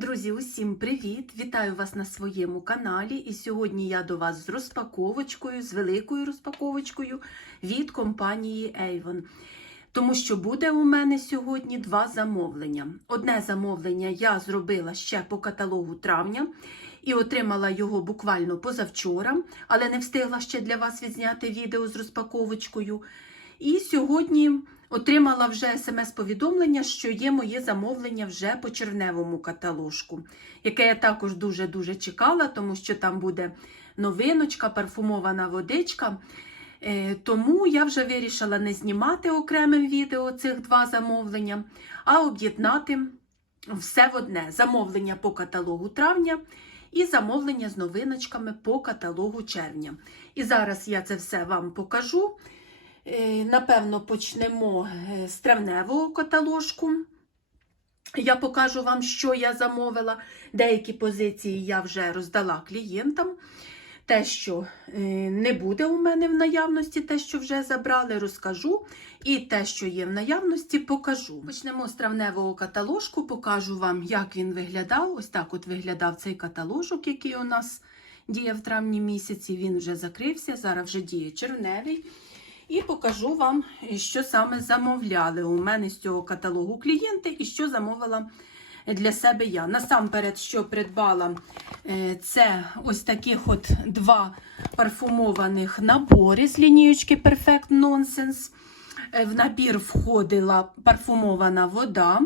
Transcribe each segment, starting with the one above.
Друзі, усім привіт! Вітаю вас на своєму каналі. І сьогодні я до вас з розпаковочкою, з великою розпаковочкою від компанії Avon. Тому що буде у мене сьогодні два замовлення. Одне замовлення я зробила ще по каталогу травня і отримала його буквально позавчора, але не встигла ще для вас відзняти відео з розпаковочкою. І сьогодні отримала вже смс-повідомлення, що є моє замовлення вже по червневому каталожку, яке я також дуже-дуже чекала, тому що там буде новиночка, парфумована водичка. Е, Тому я вже вирішила не знімати окремим відео цих два замовлення, а об'єднати все в одне: замовлення по каталогу травня і замовлення з новиночками по каталогу червня. І зараз я це все вам покажу. Е, Напевно, почнемо е, з травневого каталожку. Я покажу вам, що я замовила. Деякі позиції я вже роздала клієнтам. Те, що е, не буде у мене в наявності, те, що вже забрали, розкажу. І те, що є в наявності, покажу. Почнемо з травневого каталожку, покажу вам, як він виглядав. Ось так от виглядав цей каталожок, який у нас діє в травні місяці. Він вже закрився, зараз вже діє червневий. І покажу вам, що саме замовляли у мене з цього каталогу клієнти і що замовила для себе я. Насамперед, що придбала, е, це ось таких от два парфумованих набори з лінієчки Perfect Nonsense. Е, В набір входила парфумована вода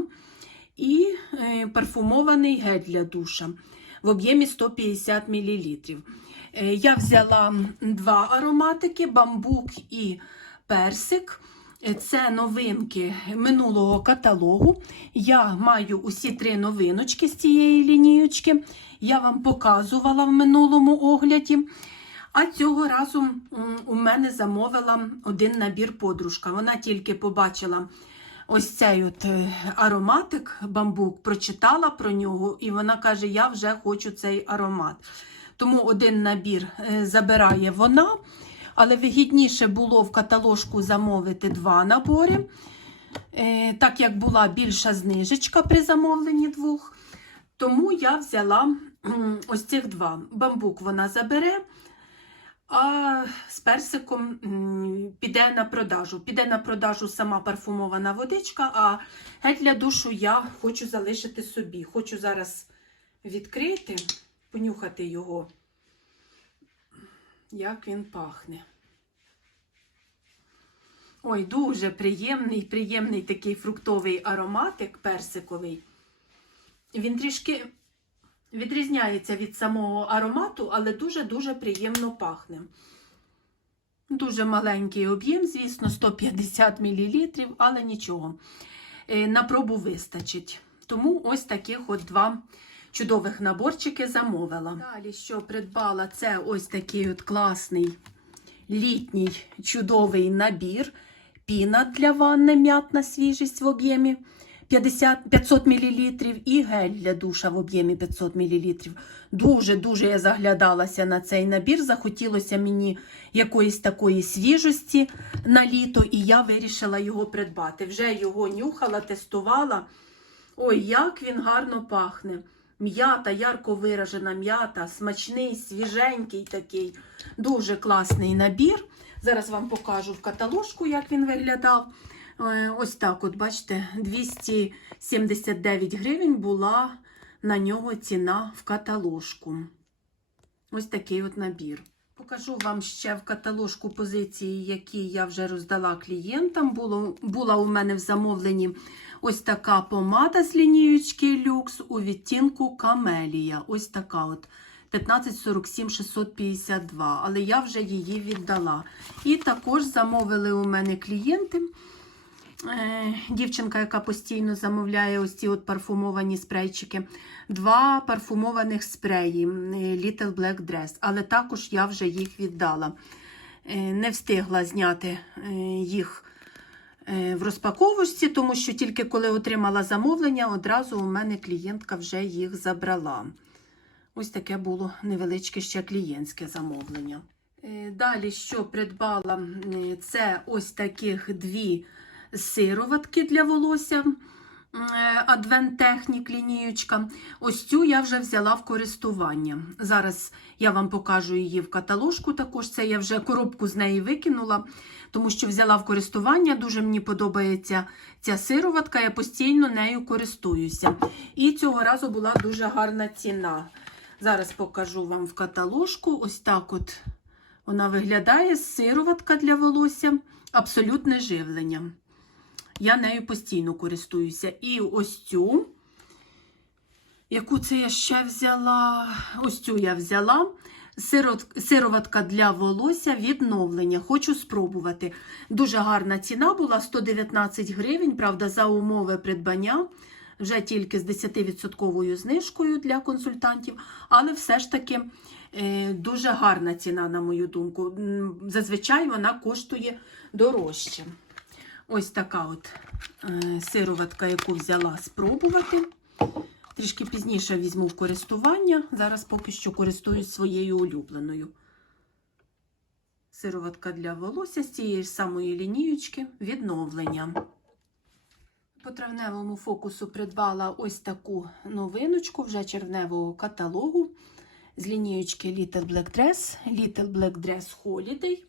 і е, парфумований гель для душа в об'ємі 150 мл. Е, Я взяла два ароматики: бамбук і персик. Е, Це новинки минулого каталогу. Я маю усі три новиночки з цієї лінієчки. Я вам показувала в минулому огляді. А цього разу у мене замовила один набір подружка. Вона тільки побачила ось цей от е, ароматик бамбук, прочитала про нього, і вона каже: Я вже хочу цей аромат. Тому один набір е, забирає вона, але вигідніше було в каталожку замовити два набори, е, так як була більша знижечка при замовленні двох. Тому я взяла ось цих два. Бамбук вона забере, а з персиком піде на продажу. Піде на продажу сама парфумована водичка, а гель для душу я хочу залишити собі. Хочу зараз відкрити, понюхати його, як він пахне. Ой, дуже приємний, приємний такий фруктовий ароматик персиковий. Він трішки відрізняється від самого аромату, але дуже-дуже приємно пахне. Дуже маленький об'єм, звісно, 150 мл, але нічого. Е, На пробу вистачить. Тому ось таких от два чудових наборчики замовила. Далі, що придбала, це ось такий от класний літній чудовий набір. Піна для ванни м'ятна свіжість в об'ємі 500 мл і гель для душа в об'ємі 500 мл. Дуже-дуже я заглядалася на цей набір. Захотілося мені якоїсь такої свіжості на літо, і я вирішила його придбати. Вже його нюхала, тестувала. Ой, як він гарно пахне. М'ята, ярко виражена м'ята, смачний, свіженький такий. Дуже класний набір. Зараз вам покажу в каталожку, як він виглядав. Е, Ось так, от, бачите, 279 гривень була на нього ціна в каталожку. Ось такий от набір. Покажу вам ще в каталожку позиції, які я вже роздала клієнтам. Було, була у мене в замовленні ось така помада з лінієчки люкс у відтінку Камелія. Ось така от. 1547 652, але я вже її віддала. І також замовили у мене клієнти. Е, Дівчинка, яка постійно замовляє ось ці от парфумовані спрейчики. Два парфумованих спреї Little Black Dress, але також я вже їх віддала. Е, Не встигла зняти е, їх в розпаковочці, тому що тільки коли отримала замовлення, одразу у мене клієнтка вже їх забрала. Ось таке було невеличке ще клієнтське замовлення. Е, Далі, що придбала, е, це ось таких дві сироватки для волосся. Technic лінієчка. Ось цю я вже взяла в користування. Зараз я вам покажу її в каталожку. Також це я вже коробку з неї викинула, тому що взяла в користування. Дуже мені подобається ця сироватка, я постійно нею користуюся. І цього разу була дуже гарна ціна. Зараз покажу вам в каталожку. Ось так от вона виглядає сироватка для волосся, абсолютне живлення. Я нею постійно користуюся. І ось цю, яку це я ще взяла, ось цю я взяла. Сироватка для волосся відновлення. Хочу спробувати. Дуже гарна ціна була 119 гривень, правда, за умови придбання. Вже тільки з 10% знижкою для консультантів, але все ж таки е, дуже гарна ціна, на мою думку. Зазвичай вона коштує дорожче. Ось така от е, сироватка, яку взяла спробувати. Трішки пізніше візьму в користування. Зараз поки що користуюсь своєю улюбленою. Сироватка для волосся з цієї ж самої лінієчки відновлення. По травневому фокусу придбала ось таку новиночку вже червневого каталогу з лінієчки Little Black Dress, Little Black Dress Holiday.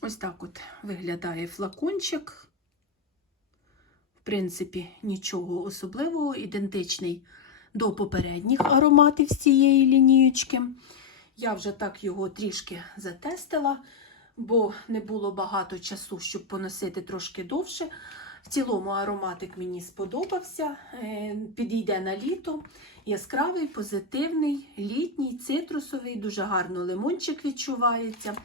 Ось так от виглядає флакончик. Принципі, нічого особливого, ідентичний до попередніх ароматів з цієї лінієчки. Я вже так його трішки затестила, бо не було багато часу, щоб поносити трошки довше. В цілому ароматик мені сподобався, е, підійде на літо. Яскравий, позитивний, літній, цитрусовий, дуже гарно лимончик відчувається.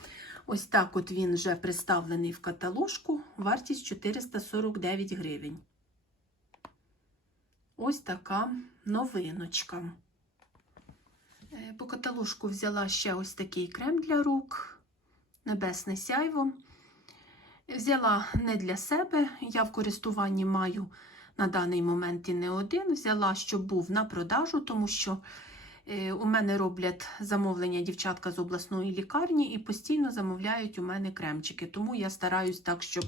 Ось так от він вже представлений в каталожку, вартість 449 гривень. Ось така новиночка. Е, По каталожку взяла ще ось такий крем для рук, небесне сяйво. Взяла не для себе, я в користуванні маю на даний момент і не один. Взяла, щоб був на продажу, тому що у мене роблять замовлення дівчатка з обласної лікарні і постійно замовляють у мене кремчики. Тому я стараюсь так, щоб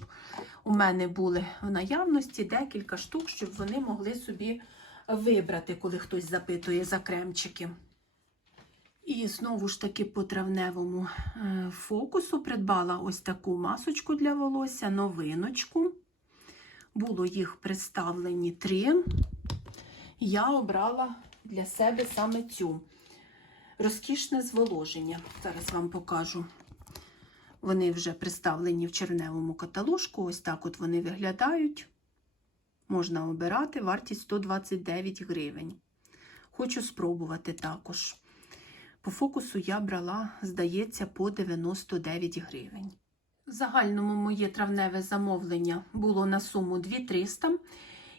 у мене були в наявності декілька штук, щоб вони могли собі вибрати, коли хтось запитує за кремчики. І знову ж таки по травневому е, фокусу придбала ось таку масочку для волосся, новиночку. Було їх представлені три. Я обрала для себе саме цю розкішне зволоження. Зараз вам покажу. Вони вже представлені в червневому каталожку. Ось так от вони виглядають. Можна обирати вартість 129 гривень. Хочу спробувати також. По фокусу я брала, здається, по 99 гривень. В загальному моє травневе замовлення було на суму 2300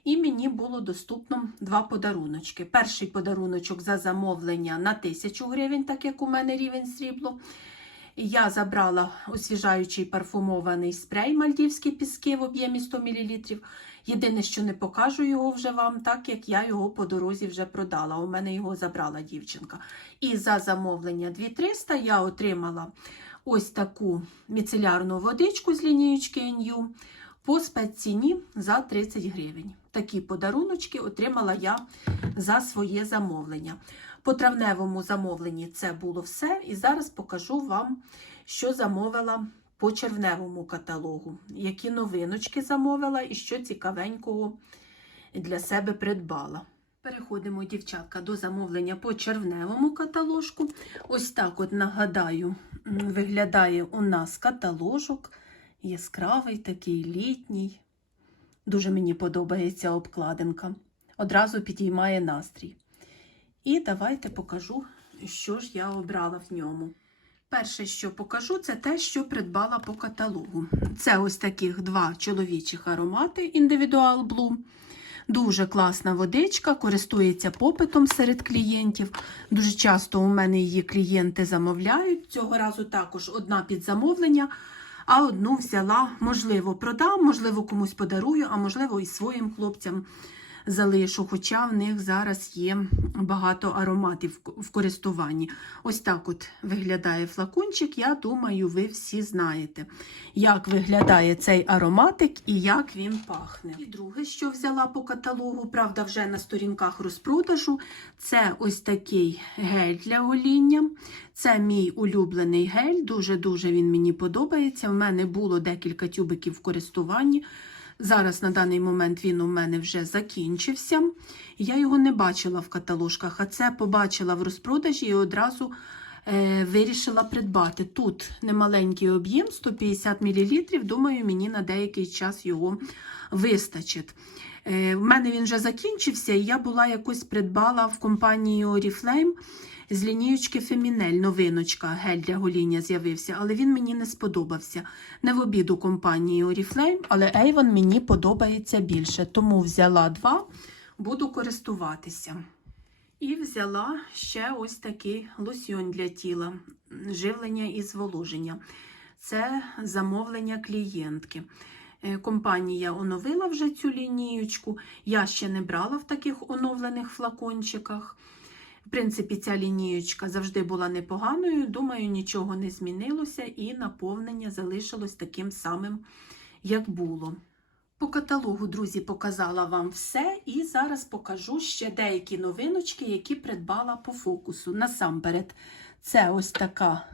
і мені було доступно два подаруночки. Перший подаруночок за замовлення на 1000 гривень, так як у мене рівень срібло. Я забрала освіжаючий парфумований спрей Мальдівські піски в об'ємі 100 мл. Єдине, що не покажу його вже вам, так як я його по дорозі вже продала. У мене його забрала дівчинка. І за замовлення 2300 я отримала ось таку міцелярну водичку з лінієчки NU по спецціні за 30 гривень. Такі подаруночки отримала я за своє замовлення. По травневому замовленні це було все. І зараз покажу вам, що замовила по червневому каталогу, які новиночки замовила і що цікавенького для себе придбала. Переходимо, дівчатка, до замовлення по червневому каталожку. Ось так от нагадаю, виглядає у нас каталожок. Яскравий, такий літній. Дуже мені подобається обкладинка. Одразу підіймає настрій. І давайте покажу, що ж я обрала в ньому. Перше, що покажу, це те, що придбала по каталогу. Це ось таких два чоловічих аромати Individual Blue. Дуже класна водичка, користується попитом серед клієнтів. Дуже часто у мене її клієнти замовляють. Цього разу також одна під замовлення, а одну взяла, можливо, продам, можливо, комусь подарую, а можливо, і своїм хлопцям залишу, хоча в них зараз є багато ароматів в користуванні. Ось так от виглядає флакончик. Я думаю, ви всі знаєте, як виглядає цей ароматик і як він пахне. І друге, що взяла по каталогу, правда, вже на сторінках розпродажу, це ось такий гель для гоління. Це мій улюблений гель, дуже-дуже він мені подобається. У мене було декілька тюбиків в користуванні. Зараз на даний момент він у мене вже закінчився. Я його не бачила в каталожках, а це побачила в розпродажі і одразу е, вирішила придбати. Тут немаленький об'єм 150 мл. Думаю, мені на деякий час його вистачить. Е, в мене він вже закінчився, і я була якось придбала в компанії Oriflame з лінієчки Фемінель, новиночка, гель для гоління з'явився, але він мені не сподобався. Не в обіду компанії Oriflame, але Avon мені подобається більше. Тому взяла два, буду користуватися. І взяла ще ось такий лосьон для тіла, живлення і зволоження. Це замовлення клієнтки. Е, Компанія оновила вже цю лінієчку. Я ще не брала в таких оновлених флакончиках. Принципі, ця лінієчка завжди була непоганою. Думаю, нічого не змінилося, і наповнення залишилось таким самим, як було. По каталогу, друзі, показала вам все, і зараз покажу ще деякі новиночки, які придбала по фокусу. Насамперед, це ось така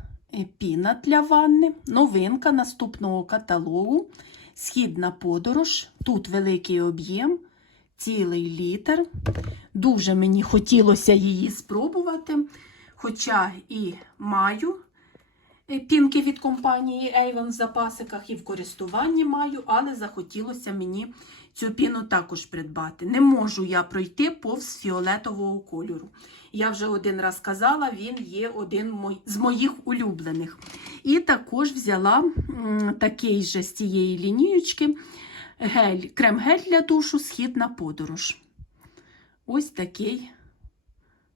піна для ванни, новинка наступного каталогу. Східна подорож. Тут великий об'єм, цілий літр. Дуже мені хотілося її спробувати. Хоча і маю е, пінки від компанії Avon в запасиках і в користуванні маю, але захотілося мені цю піну також придбати. Не можу я пройти повз фіолетового кольору. Я вже один раз казала, він є один з моїх улюблених. І також взяла такий же з цієї лінієчки гель, крем-гель для душу, східна подорож. Ось такий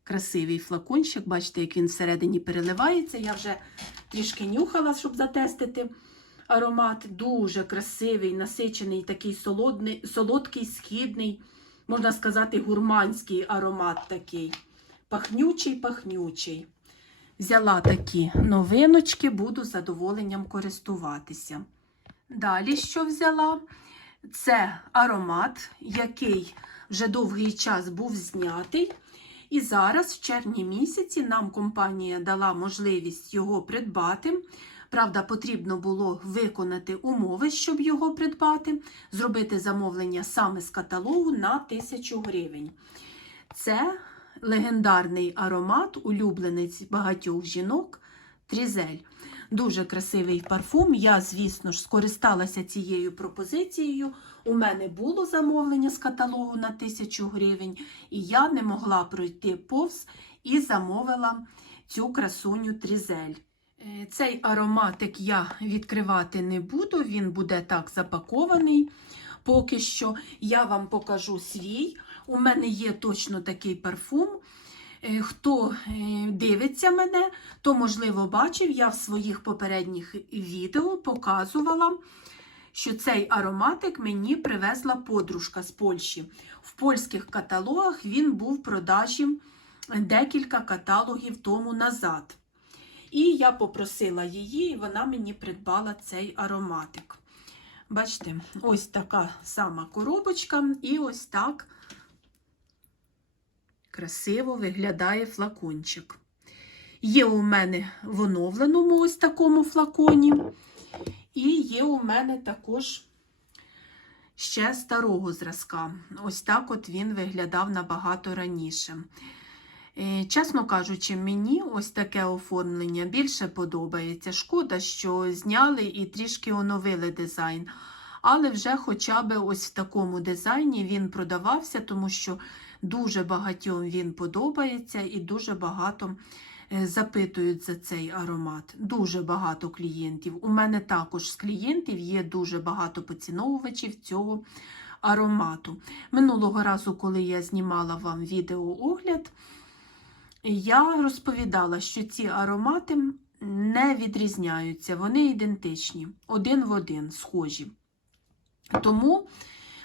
красивий флакончик. Бачите, як він всередині переливається. Я вже трішки нюхала, щоб затестити аромат. Дуже красивий, насичений, такий солодний, солодкий, східний, можна сказати, гурманський аромат такий. Пахнючий, пахнючий. Взяла такі новиночки, буду з задоволенням користуватися. Далі, що взяла? Це аромат, який вже довгий час був знятий. І зараз, в червні місяці, нам компанія дала можливість його придбати. Правда, потрібно було виконати умови, щоб його придбати, зробити замовлення саме з каталогу на 1000 гривень. Це легендарний аромат, улюбленець багатьох жінок Трізель. Дуже красивий парфум. Я, звісно ж, скористалася цією пропозицією. У мене було замовлення з каталогу на 1000 гривень, і я не могла пройти повз і замовила цю красуню Трізель. Е, Цей ароматик я відкривати не буду, він буде так запакований. Поки що я вам покажу свій. У мене є точно такий парфум. Е, Хто е, дивиться мене, то, можливо, бачив, я в своїх попередніх відео показувала, що цей ароматик мені привезла подружка з Польщі. В польських каталогах він був в продажі декілька каталогів тому назад. І я попросила її, і вона мені придбала цей ароматик. Бачите, ось така сама коробочка, і ось так красиво виглядає флакончик. Є у мене в оновленому ось такому флаконі, і є у мене також ще старого зразка. Ось так от він виглядав набагато раніше. Е, Чесно кажучи, мені ось таке оформлення більше подобається. Шкода, що зняли і трішки оновили дизайн. Але вже хоча б ось в такому дизайні він продавався, тому що дуже багатьом він подобається і дуже багато е, запитують за цей аромат. Дуже багато клієнтів. У мене також з клієнтів є дуже багато поціновувачів цього аромату. Минулого разу, коли я знімала вам відеоогляд, я розповідала, що ці аромати не відрізняються, вони ідентичні, один в один, схожі. Тому,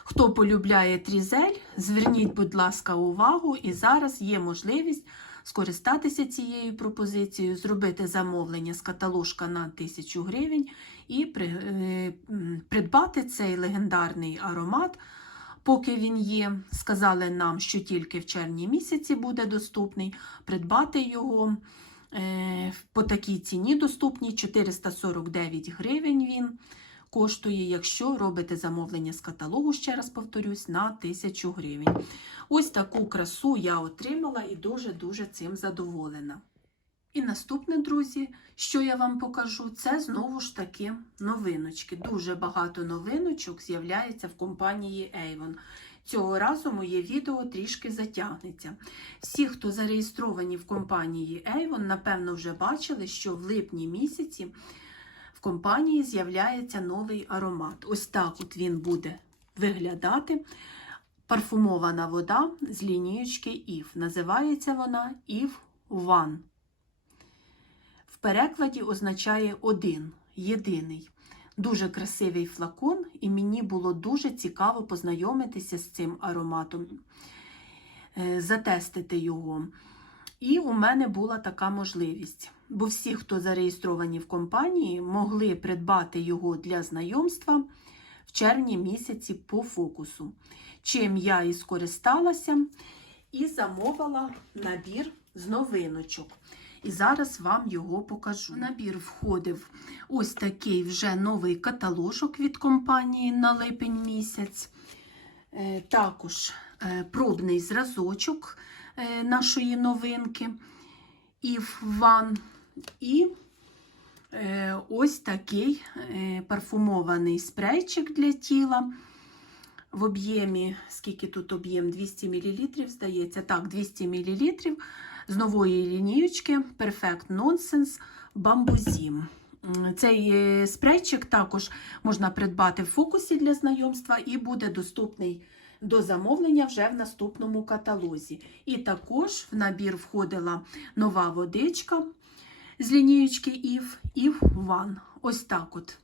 Хто полюбляє трізель, зверніть, будь ласка, увагу, і зараз є можливість скористатися цією пропозицією, зробити замовлення з каталожка на 1000 гривень і е, придбати цей легендарний аромат. Поки він є, сказали нам, що тільки в червні місяці буде доступний. Придбати його е, по такій ціні доступній 449 гривень він коштує, якщо робите замовлення з каталогу, ще раз повторюсь, на 1000 гривень. Ось таку красу я отримала і дуже-дуже цим задоволена. І наступне, друзі, що я вам покажу, це знову ж таки новиночки. Дуже багато новиночок з'являється в компанії Avon. Цього разу моє відео трішки затягнеться. Всі, хто зареєстровані в компанії Avon, напевно, вже бачили, що в липні місяці в компанії з'являється новий аромат. Ось так от він буде виглядати. Парфумована вода з лінієчки Eve. Називається вона Eve One. В перекладі означає один, єдиний. Дуже красивий флакон, і мені було дуже цікаво познайомитися з цим ароматом, е, затестити його. І у мене була така можливість. Бо всі, хто зареєстровані в компанії, могли придбати його для знайомства в червні місяці по фокусу. Чим я і скористалася і замовила набір з новиночок. І зараз вам його покажу. Набір входив ось такий вже новий каталожок від компанії на липень місяць. Е, Також е, пробний зразочок е, нашої новинки Eve One. І е, ось такий е, парфумований спрейчик для тіла. В об'ємі, скільки тут об'єм? 200 мл, здається, так, 200 мл з нової лінієчки Perfect Nonsense Bambuzim. Цей е, спрейчик також можна придбати в фокусі для знайомства і буде доступний до замовлення вже в наступному каталозі. І також в набір входила нова водичка з лінієчки Eve, Eve One. Ось так от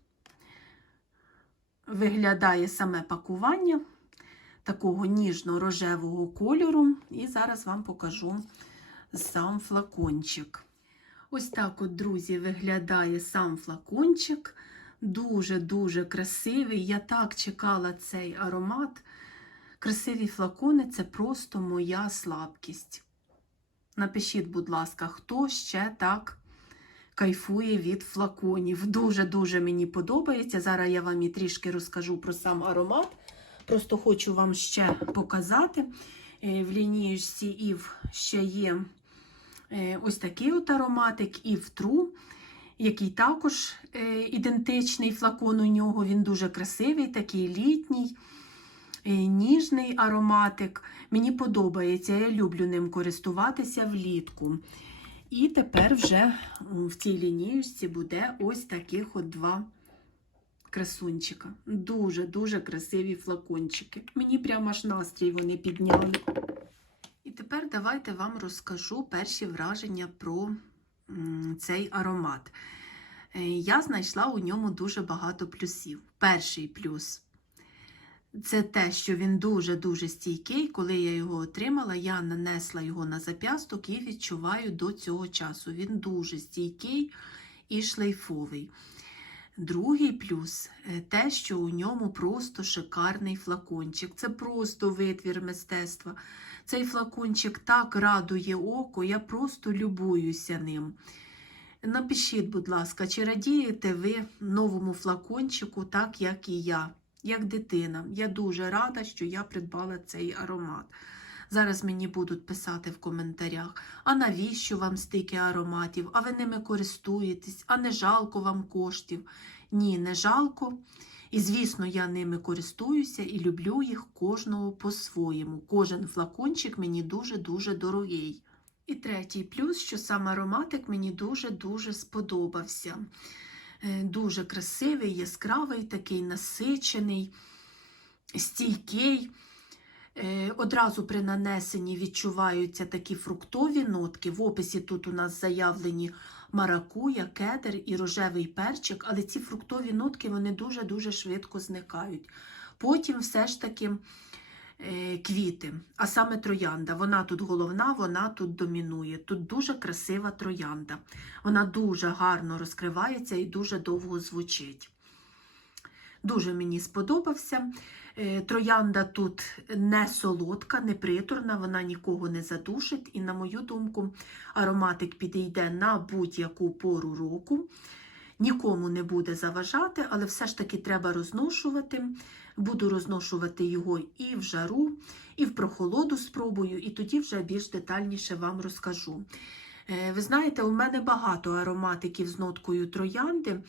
виглядає саме пакування такого ніжно-рожевого кольору. І зараз вам покажу сам флакончик. Ось так от, друзі, виглядає сам флакончик. Дуже-дуже красивий. Я так чекала цей аромат. Красиві флакони це просто моя слабкість. Напишіть, будь ласка, хто ще так кайфує від флаконів. Дуже-дуже мені подобається. Зараз я вам і трішки розкажу про сам аромат. Просто хочу вам ще показати. Е, В лінієчці Ів ще є е, ось такий от ароматик Ів True, який також е, ідентичний флакон у нього. Він дуже красивий, такий літній. Ніжний ароматик. Мені подобається, я люблю ним користуватися влітку. І тепер вже в цій лінієчці буде ось таких от два красунчика. Дуже-дуже красиві флакончики. Мені прямо аж настрій вони підняли. І тепер давайте вам розкажу перші враження про цей аромат. Е, Я знайшла у ньому дуже багато плюсів. Перший плюс це те, що він дуже-дуже стійкий. Коли я його отримала, я нанесла його на зап'ясток і відчуваю до цього часу. Він дуже стійкий і шлейфовий. Другий плюс е, те, що у ньому просто шикарний флакончик. Це просто витвір мистецтва. Цей флакончик так радує око, я просто любуюся ним. Напишіть, будь ласка, чи радієте ви новому флакончику, так як і я, як дитина. Я дуже рада, що я придбала цей аромат. Зараз мені будуть писати в коментарях, а навіщо вам стільки ароматів, а ви ними користуєтесь, а не жалко вам коштів. Ні, не жалко. І, звісно, я ними користуюся і люблю їх кожного по-своєму. Кожен флакончик мені дуже-дуже дорогий. І третій плюс, що сам ароматик мені дуже-дуже сподобався. Е, Дуже красивий, яскравий, такий насичений, стійкий. Е, Одразу при нанесенні відчуваються такі фруктові нотки. В описі тут у нас заявлені маракуя, кедр і рожевий перчик, але ці фруктові нотки вони дуже-дуже швидко зникають. потім все ж таки квіти, а саме троянда. Вона тут головна, вона тут домінує. Тут дуже красива троянда. Вона дуже гарно розкривається і дуже довго звучить. Дуже мені сподобався. Е, Троянда тут не солодка, не приторна, вона нікого не задушить. І, на мою думку, ароматик підійде на будь-яку пору року. Нікому не буде заважати, але все ж таки треба розношувати. Буду розношувати його і в жару, і в прохолоду спробую, і тоді вже більш детальніше вам розкажу. Е, Ви знаєте, у мене багато ароматиків з ноткою троянди.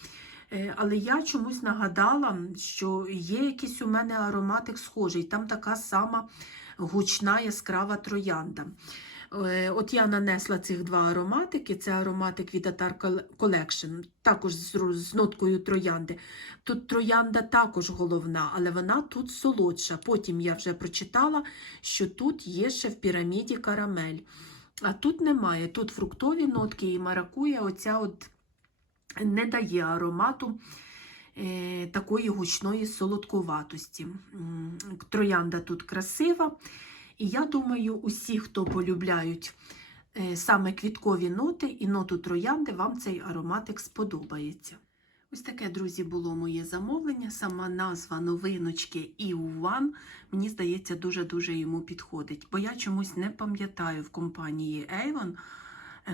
Е, Але я чомусь нагадала, що є якийсь у мене ароматик схожий, там така сама гучна яскрава троянда. Е, От я нанесла цих два ароматики. Це ароматик від Atar Collection, також з, ноткою троянди. Тут троянда також головна, але вона тут солодша. Потім я вже прочитала, що тут є ще в піраміді карамель. А тут немає. Тут фруктові нотки і маракуя, оця от не дає аромату е, такої гучної солодкуватості. Троянда тут красива. І я думаю, усі, хто полюбляють е, саме квіткові ноти і ноту троянди, вам цей ароматик сподобається. Ось таке, друзі, було моє замовлення. Сама назва новиночки EU1, мені здається, дуже-дуже йому підходить, бо я чомусь не пам'ятаю в компанії Avon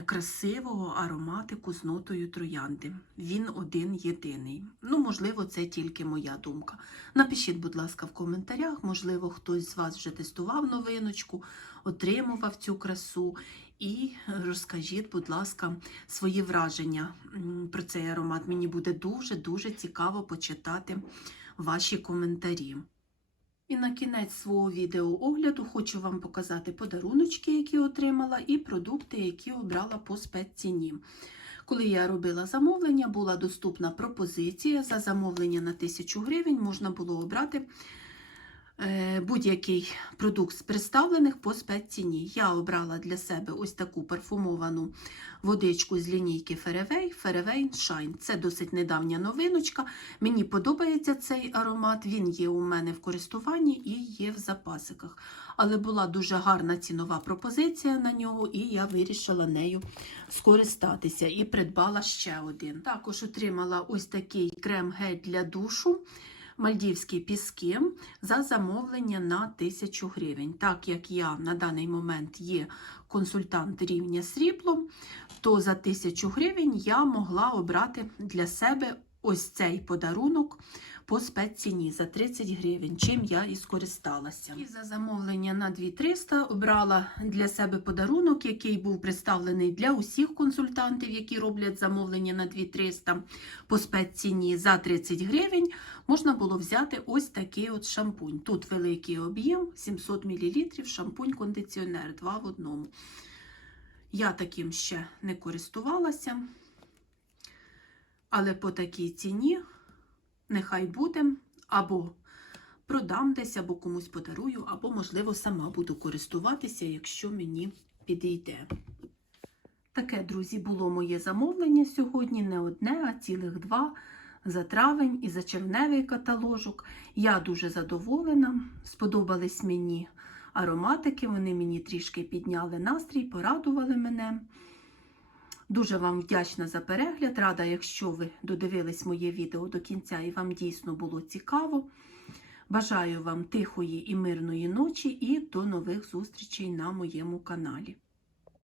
красивого ароматику з нотою троянди. Він один єдиний. Ну, можливо, це тільки моя думка. Напишіть, будь ласка, в коментарях, можливо, хтось з вас вже тестував новиночку, отримував цю красу. І розкажіть, будь ласка, свої враження про цей аромат. Мені буде дуже-дуже цікаво почитати ваші коментарі. І на кінець свого відеоогляду хочу вам показати подаруночки, які отримала, і продукти, які обрала по спецціні. Коли я робила замовлення, була доступна пропозиція за замовлення на 1000 гривень, можна було обрати будь-який продукт з представлених по спецціні. Я обрала для себе ось таку парфумовану водичку з лінійки Феревей, Феревей Shine. Це досить недавня новиночка. Мені подобається цей аромат, він є у мене в користуванні і є в запасиках. Але була дуже гарна цінова пропозиція на нього, і я вирішила нею скористатися і придбала ще один. Також отримала ось такий крем-гель для душу. Мальдівські піски за замовлення на 1000 гривень. Так як я на даний момент є консультант рівня сріблом, то за 1000 гривень я могла обрати для себе ось цей подарунок по спецціні за 30 гривень, чим я і скористалася. І за замовлення на 2300 обрала для себе подарунок, який був представлений для усіх консультантів, які роблять замовлення на 2300 по спецціні за 30 гривень. Можна було взяти ось такий от шампунь. Тут великий об'єм, 700 мл, шампунь-кондиціонер, два в одному. Я таким ще не користувалася, але по такій ціні нехай буде, або продам десь, або комусь подарую, або, можливо, сама буду користуватися, якщо мені підійде. Таке, друзі, було моє замовлення сьогодні. Не одне, а цілих два за травень і за червневий каталожок. Я дуже задоволена. Сподобались мені ароматики, вони мені трішки підняли настрій, порадували мене. Дуже вам вдячна за перегляд. Рада, якщо ви додивились моє відео до кінця і вам дійсно було цікаво. Бажаю вам тихої і мирної ночі і до нових зустрічей на моєму каналі.